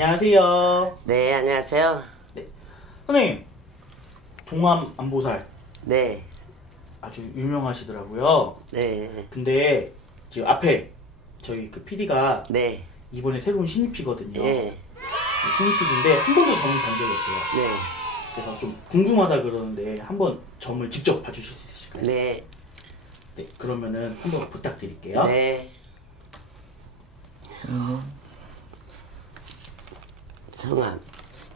안녕하세요. 네, 안녕하세요. 선생님, 동암 안보살 네, 아주 유명하시더라고요. 네, 근데 지금 앞에 저희 그 PD가 네, 이번에 새로운 신입이거든요. 네, 신입인데 한 번도 점을 본 적이 없대요. 네, 그래서 좀 궁금하다 그러는데 한번 점을 직접 봐주실 수 있으실까요? 네, 네, 그러면은 한번 부탁드릴게요. 네. 성함,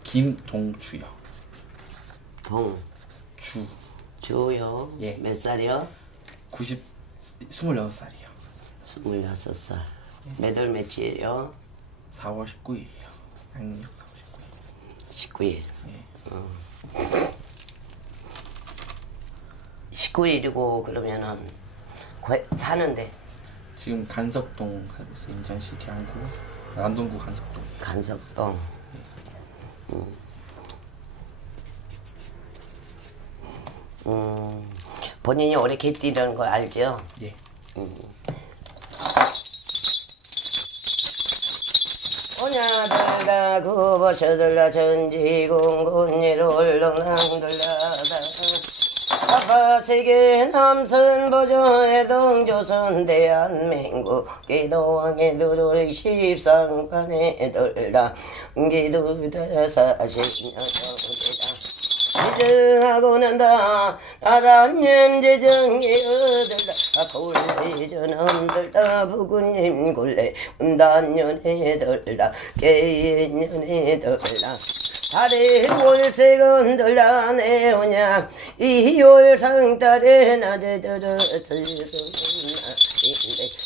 김동주요. 동, 주 주요, 예. 몇 살이요? 90 26살이요. 26살. 몇월 며칠이요? 4월 19일이요. 양력 4월 19일. 예. 19일이고 그러면은 거- 사는데 19일. 지금 간석동 살고 있어요. 인천시 계양구 남동구 간석동. 간석동. 음. 음, 본인이 오래 개띠라는 걸 알죠? 예. 오냐들다 구버셔들라 전지공군이로 얼렁랑들라 다 아빠세계 남선 보조의 동조선 대한민국 기도왕의 두루리 십상관에 들다 기도대사 신여정대다. 지정하고는 다 나라님 제정이 어들다 골리전 들다 부군님 골래 운단년에 들다 개인년에 들다 달에 월색은 들다 내오냐? 이월 상 달에 나를 들어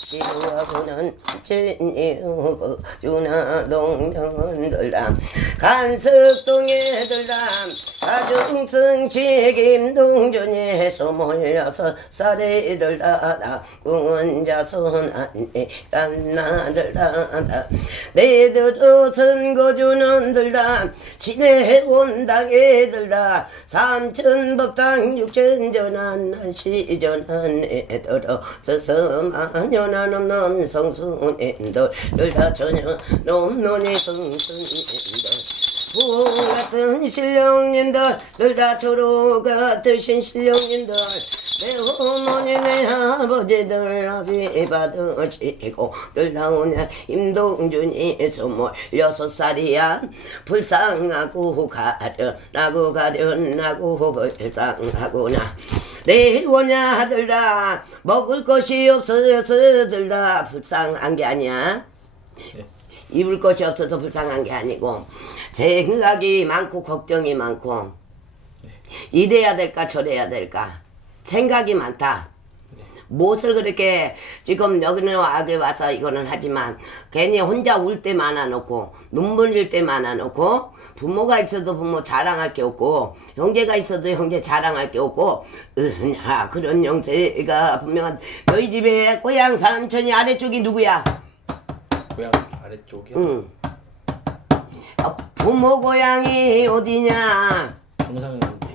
지루하고는 진이고 유나 동명은 들람 간석동에 들 람 가중승 책임동전에 소몰려서 쌀에 들다다 궁은 자손 안에 깐나들 다다 내들어 선거주는 들다. 시내 온당에 들다. 삼천법당 육천전한 날시전한 애들어 저서 마녀나 없는 성수님들 들다 전혀 넘노니 성수님들 부 같은 신령님들 늘 다 초로 같으신 신령님들 내 어머니 내 아버지들 아비 받으시고 늘 나오냐 임동준이 스물 여섯 살이야. 불쌍하고 가련하고 가련하고 불쌍하구나. 내 오냐 아들다. 먹을 것이 없어서 들다 불쌍한 게 아니야 입을 것이 없어서 불쌍한 게 아니고 생각이 많고 걱정이 많고 이래야 될까 저래야 될까 생각이 많다. 무엇을 그렇게 지금 여기는 와게 와서 이거는 하지만 괜히 혼자 울 때 많아놓고 눈물 흘릴 때 많아놓고 부모가 있어도 부모 자랑할 게 없고 형제가 있어도 형제 자랑할 게 없고 으냐 그런 형제가 분명한 너희 집에 고향 산천이 아래쪽이 누구야? 고향 아래쪽이요. 응. 어, 부모 고향이 어디냐?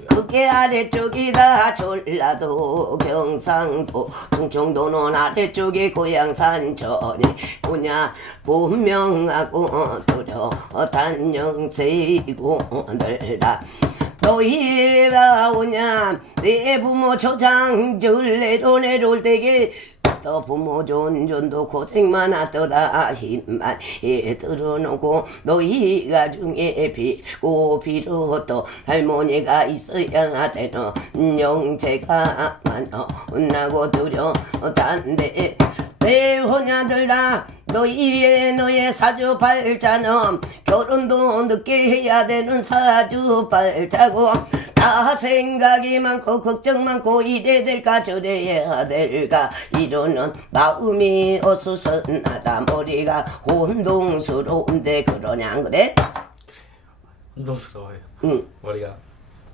그게 아래쪽이다 전라도 경상도 충청도는 아래쪽이 고향 산천이 뭐냐 분명하고 뚜렷한 영세이고들다 너희가 오냐 내 부모 초장줄내로 내려올 때게 또 부모 존존도 고생 많았더다. 힘만 에 들어놓고 너희가 중에 빌고 빌어 또 할머니가 있어야 되는 영재가 많어 나고 두려 단 데내 호냐들다 너희의 너의 사주 발자는 결혼도 늦게 해야 되는 사주 발자고. 다 생각이 많고 걱정 많고 이래 될까 저래야 될까. 이러는 마음이 어수선하다. 머리가 혼동스러운데 그러냐 안 그래? 운동스러워요. 응. 머리가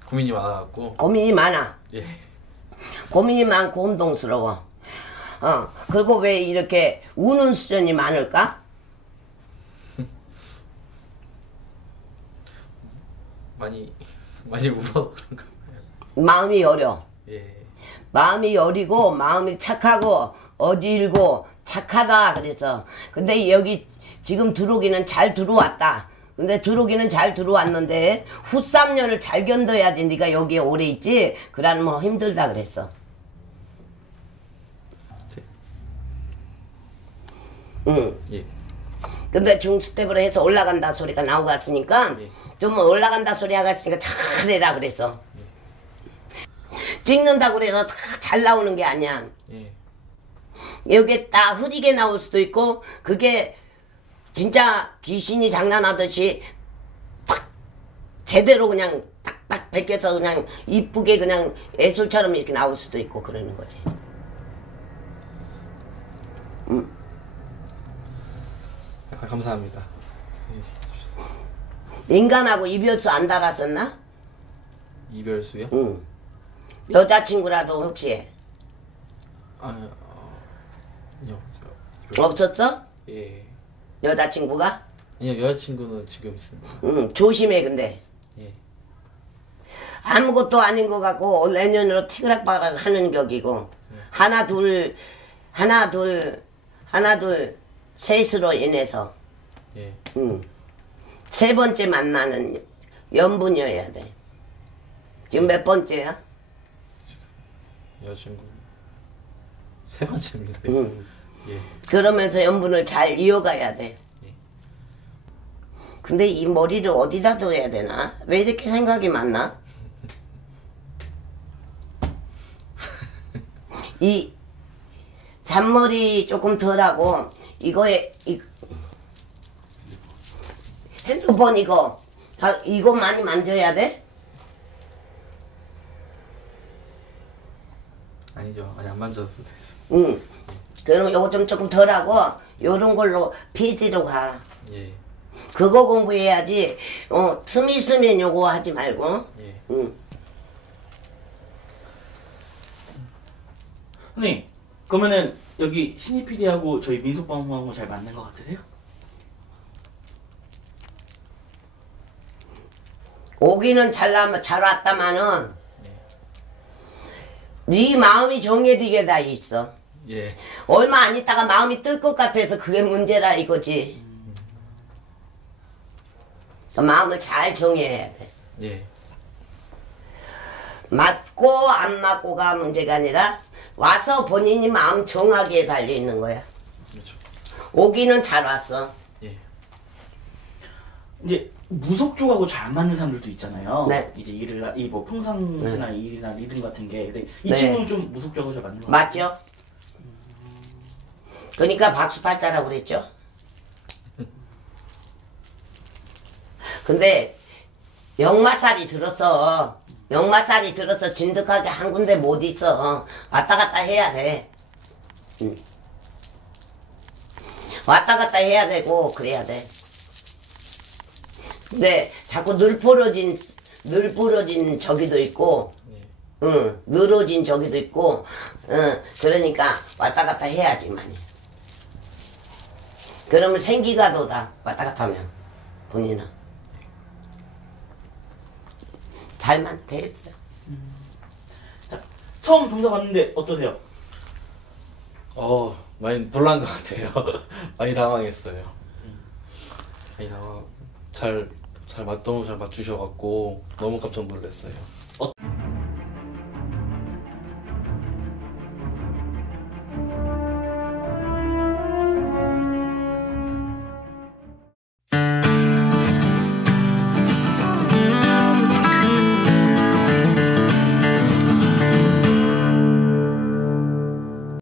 고민이 많아갖고. 고민이 많아? 예. 고민이 많고 혼동스러워 어 그리고 왜 이렇게 우는 수준이 많을까? 많이 많이 울어서 그런가 봐요. 마음이 어려 예. 마음이 여리고 마음이 착하고 어질고 착하다 그래서 근데 여기 지금 들어오기는 잘 들어왔다 근데 들어오기는 잘 들어왔는데 후 3년을 잘 견뎌야지 네가 여기에 오래 있지 그러면 뭐 힘들다 그랬어 응 예. 근데 중스텝으로 해서 올라간다 소리가 나오고 갔으니까 예. 좀 올라간다 소리 하갔으니까 잘해라 그랬어 찍는다 그래서 다 잘 나오는 게 아니야 예. 여기 다 흐리게 나올 수도 있고 그게 진짜 귀신이 장난하듯이 탁 제대로 그냥 딱딱 베껴서 그냥 이쁘게 그냥 예술처럼 이렇게 나올 수도 있고 그러는 거지. 아, 감사합니다. 예, 해주셔서. 인간하고 이별수 안 달았었나? 이별수요? 응. 여자친구라도 혹시 아, 어, 아니요. 그러니까 이별- 없었어? 예. 여자친구가? 아니요, 여자친구는 지금 있습니다. 응. 조심해 근데. 예. 아무것도 아닌 것 같고 내년으로 티그락바락 하는 격이고 하나 둘 하나 둘 하나 둘 셋으로 인해서 예. 음. 세 번째 만나는 연분이어야 돼. 지금 몇 번째야? 여자친구 세 번째입니다. 음. 예. 그러면서 연분을 잘 이어가야 돼. 예. 근데 이 머리를 어디다 둬야 되나? 왜 이렇게 생각이 많나? 이 잔머리 조금 덜하고 이거에 이 핸드폰 이거 다 이거 많이 만져야 돼? 아니죠. 아니 안 만져도 되죠. 응. 그럼 요거 좀 조금 덜하고 요런 걸로 PD로 가. 예. 그거 공부해야지. 어, 틈 있으면 요거 하지 말고. 예. 응. 선생님 그러면은 여기 신입 PD하고 저희 민속방송하고 잘 맞는 것 같으세요? 오기는 잘 나면 잘 왔다마는 네 마음이 정해지게 다 있어. 예. 얼마 안 있다가 마음이 뜰 것 같아서 그게 문제라 이거지. 그래서 마음을 잘 정해야 돼. 예. 맞고 안 맞고가 문제가 아니라 와서 본인이 마음 정하기에 달려 있는 거야. 그렇죠. 오기는 잘 왔어. 예. 이제 무속 쪽하고 잘 안 맞는 사람들도 있잖아요. 네. 이제 일을 이뭐 평상시나 일이나 리듬 같은 게 근데 이 네. 친구는 좀 무속 쪽하고 잘 맞는 것 같아요. 맞죠? 그러니까 박수 팔자라고 그랬죠. 근데 역마살이 들었어. 역마살이 들어서 진득하게 한 군데 못 있어. 왔다 갔다 해야 돼. 응. 왔다 갔다 해야 되고 그래야 돼. 근데 자꾸 늘 부러진 늘 부러진 저기도 있고 예. 응, 늘어진 저기도 있고, 응, 그러니까 왔다 갔다 해야지만이. 그러면 생기가 돋아, 왔다 갔다 하면, 본인은. 잘만 됐어. 자, 처음 점사 봤는데 어떠세요? 어 많이 놀란 것 같아요. 많이 당황했어요. 많이 당황. 잘 잘 맞 너무 잘 맞추셔갖고 너무 깜짝 놀랐어요. 어,